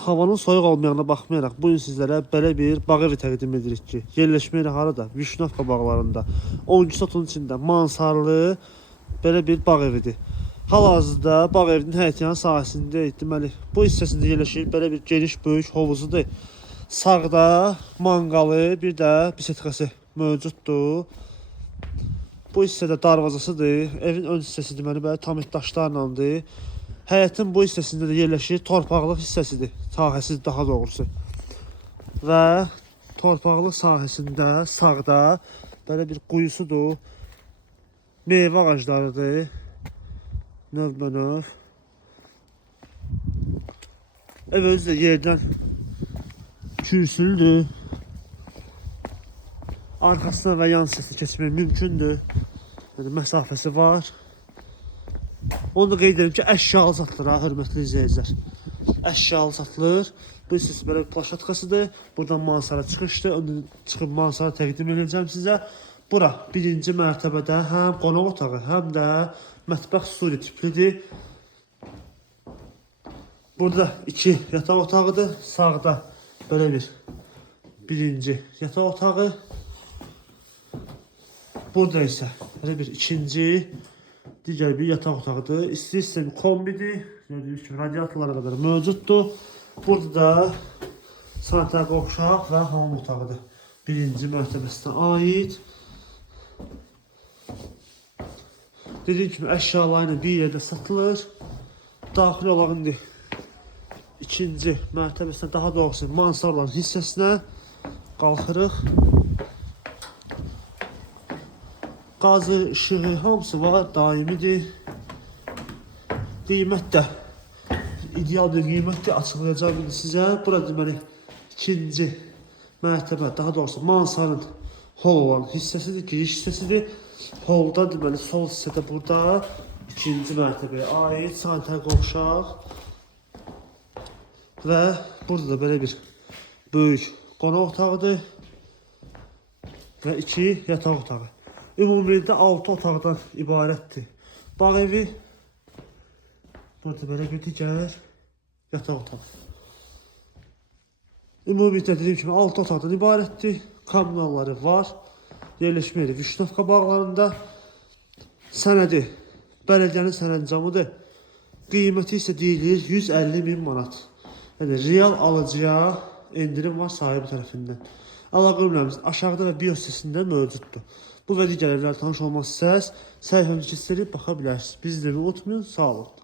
Havanın soyuq olmayana baxmayaraq bu gün sizlərə belə bir bağ evi təqdim edirik ki, yerləşmə yeri harada? Vişnevka bağlarında. 10-cu sotun içində mansarlı belə bir bağ evidir. Hal-hazırda bağ evinin həyətyan sahəsində deməli bu hissəsində yerləşir belə bir geniş böyük hovuzudur. Sağda manqalı, bir də bisetkası mövcuddur. Bu hissədə darvazasıdır. Evin ön hissəsi deməli belə tam daşlarlandır. Həyətin bu hissəsində də yerləşir torpaqlıq hissəsidir, sahəsi daha doğrusu. Və torpaqlıq sahəsində sağda belə bir quyusudur. Meyvə ağaclarıdır. Növbə-növ. Ev özü də yerdən kürsülüdür. Arxasına və yan hissəsini keçmək mümkündür. Yəni, məsafəsi var. Onu da qeyd edim ki, əşyalı satılır ha, hörmətli izləyicilər. Əşyalı satılır. Bu hissəsi belə bir plaşatkasıdır. Buradan mansara çıxışdır. Öndən çıxıb mansara təqdim edəcəm sizə. Bura birinci mərtəbədə həm qonaq otağı, həm də mətbəx studi tiplidir. Burada 2 yataq otağıdır. Sağda belə bir birinci yataq otağı. Burada isə belə bir ikinci digər bir yataq otağıdır. İsti sistemi kombidir. Gördüyünüz kimi radiatorlara qədər mövcuddur. Burada da sanitar qovşaq və hamam otağıdır. Birinci mərtəbəsinə aid. Dediyim kimi əşyalarla bir yerdə satılır. Daxil olaq indi ikinci mərtəbəsinə, daha doğrusu mansarların hissəsinə qalxırıq. Qazı, işığı, hamısı var, daimidir. Qiymət də ideal bir qiymətdir, açıqlayacağım indi sizə. Burada deməli ikinci mərtəbə, daha doğrusu mansarın hol olan hissəsidir, giriş hissəsidir. Holda deməli sol hissədə burada ikinci mərtəbəyə aid sanitar qovşaq və burada da belə bir böyük qonaq otağıdır və 2 yataq otağı. Ümumilikdə 6 otaqdan ibarətdir bağ evi. Burada belə bir digər yataq otağı. Ümumilikdə dediyim kimi 6 otaqdan ibarətdir. Kommunalları var. Yerləşmə yeri Vişnevka bağlarında. Sənədi bələdiyyənin sərəncamıdır. Qiyməti isə deyilir 150.000 manat. Yəni real alıcıya endirim var sahibi tərəfindən. Əlaqə nömrəmiz aşağıda və bio hissəsində mövcuddur. Bu və digər evlər tanış olmaq istərsəniz səhifəmizi keçirib baxa bilərsiniz. Bizi də unutmayın. Sağ olun.